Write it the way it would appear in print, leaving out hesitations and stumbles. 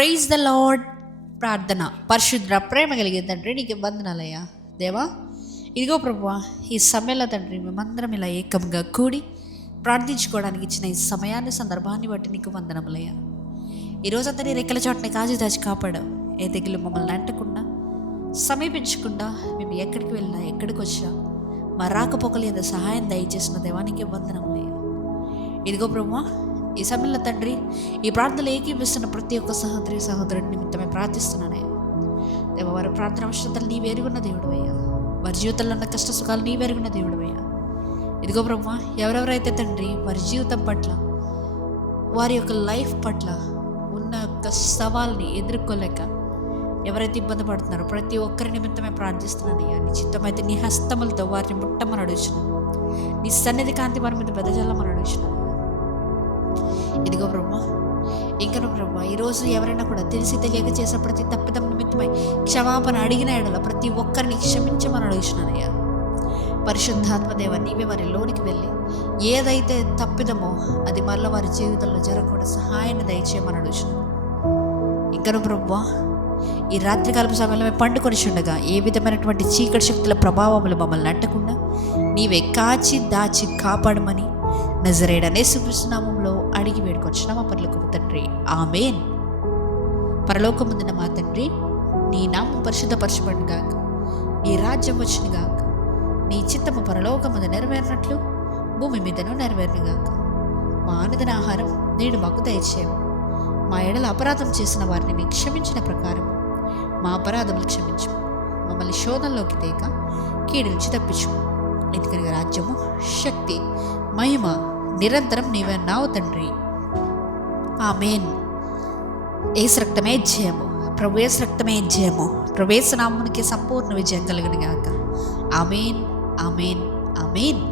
Praise the lord. ప్రార్థన. పరిశుద్ర ప్రేమ కలిగే తండ్రి, నీకు వందనాలయ్యా దేవా. ఇదిగో ప్రభువా, ఈ సమయంలో తండ్రి మేమందరం ఇలా ఏకంగా కూడి ప్రార్థించుకోవడానికి ఇచ్చిన ఈ సమయాన్ని, సందర్భాన్ని బట్టి నీకు వందనములయ్యా. ఈరోజంతా నీ రెక్కల చోటని కాజు దాచి కాపాడావు. ఏ తెగులు మమ్మల్ని అంటకుండా, సమీపించకుండా, మేము ఎక్కడికి వెళ్ళినా, ఎక్కడికి వచ్చినా మా రాకపోకలు ఏదో సహాయం దయచేసిన దేవానికి వందనములయ్యా. ఇదిగో ప్రభువా, ఈ సమయంలో తండ్రి ఈ ప్రార్థనలు ఏకీపిస్తున్న ప్రతి ఒక్క సహోదరుడి నిమిత్తమే ప్రార్థిస్తున్నానయ్యా దేవ. వారి ప్రార్థన అవసరతలు నీ వేరుగున్న దేవుడు అయ్యా. వారి జీవితంలో ఉన్న కష్ట సుఖాలు నీ వేరుగున్న దేవుడు అయ్యా. ఇదిగో బ్రహ్మ, ఎవరెవరైతే తండ్రి వారి జీవితం పట్ల, వారి యొక్క లైఫ్ పట్ల ఉన్న యొక్క సవాల్ని ఎదుర్కోలేక ఎవరైతే ఇబ్బంది పడుతున్నారో ప్రతి ఒక్కరి నిమిత్తమే ప్రార్థిస్తున్నానయ్యా. నీ చిత్తమైతే నీ హస్తములతో వారిని ముట్టమని అడుగుతున్నాను. నీ సన్నిధి కాంతి వారి మీద బెదజల్లమని అడుగుతున్నాను. ఇదిగో బ్రహ్మ, ఇంకను బ్రహ్మ, ఈరోజు ఎవరైనా కూడా తెలిసి తెలియక చేసిన ప్రతి తప్పిదం నిమిత్తమై క్షమాపణ అడిగిన ఎడల ప్రతి ఒక్కరిని క్షమించమని అడుగుతున్నానయ్యా. పరిశుద్ధాత్మదేవ, నీవే వారి లోనికి వెళ్ళి ఏదైతే తప్పిదమో అది మళ్ళీ వారి జీవితంలో జరగకుండా సహాయాన్ని దయచేయమని అడుగుతున్నాను. ఇంకను బ్రహ్మ, ఈ రాత్రికాలపు సమయంలో పండుకొని చుండగా ఏ విధమైనటువంటి చీకటి శక్తుల ప్రభావములు మమ్మల్ని అంటకుండా నీవే కాచి దాచి కాపాడమని నజరేయుడైన యేసుక్రీస్తు నామములో అడిగి వేడుకొచ్చున్నాం మా పరలోకపు తండ్రి, ఆమేన్. పరలోకమందున్న మా తండ్రి, నీ నామం పరిశుద్ధపరచబడును గాక, నీ రాజ్యం వచ్చును గాక, నీ చిత్తము పరలోకమందు నెరవేరినట్లు భూమి మీదను నెరవేరును గాక. మా అనుదిన ఆహారం నేడు మాకు దయచేయము. మా ఎడల అపరాధం చేసిన వారిని మేము క్షమించిన ప్రకారం మా అపరాధములు క్షమించము. మమ్మల్ని శోధనలోకి తేక కీడు నుంచి తప్పించము. ఎందుకనగా రాజ్యము, శక్తి, మహిమ నిరంతరం నీవే నావు తండ్రి, ఆమేన్. యేసు రక్తమే జయము, ప్రభు యేసు రక్తమే జయము. ప్రభు యేసు నామమునికి సంపూర్ణ విజయం కలుగును గాక. ఆమేన్, ఆమేన్, ఆమేన్.